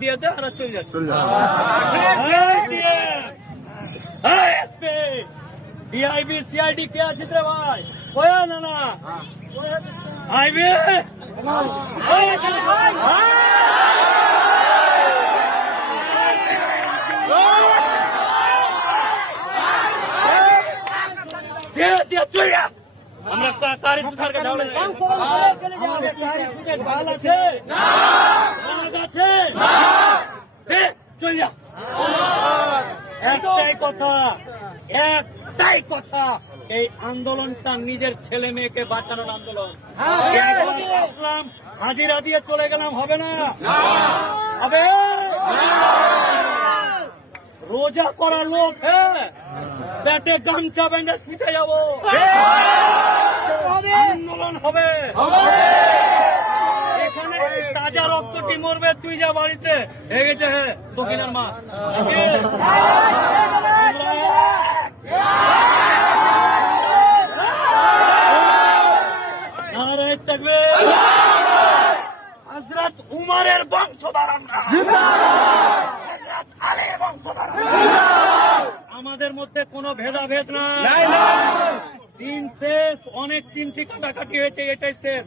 দিয়েছে আর চলে যাচ্ছে। ডিআইবি সিআইডি কে আছে রে ভাই? কয়া না না আইবে আমরা কারি সুধারকে ঢালে আছে চল যা। একটাই কথা, এই আন্দোলনটা নিজের ছেলে মেয়েকে বাঁচানোর আন্দোলন। আসলাম হাজিরা দিয়ে চলে গেলাম হবে না, হবে রোজা করা লোক, হ্যাঁ পেটে গামছা বেঁধে ছুটে যাবো, আন্দোলন হবে। এখানে তাজা রক্তটি মরবে, তুই যা বাড়িতে হয়ে গেছে। হ্যাঁ সখিনার মা থাকবে। হযরত উমরের বংশধর আমরা, হযরত আলীর বংশধর। আমাদের মধ্যে কোনো ভেদাভেদ নাই। দিন শেষ, অনেক চিমটি কাটাকাটি হয়েছে, এটাই শেষ।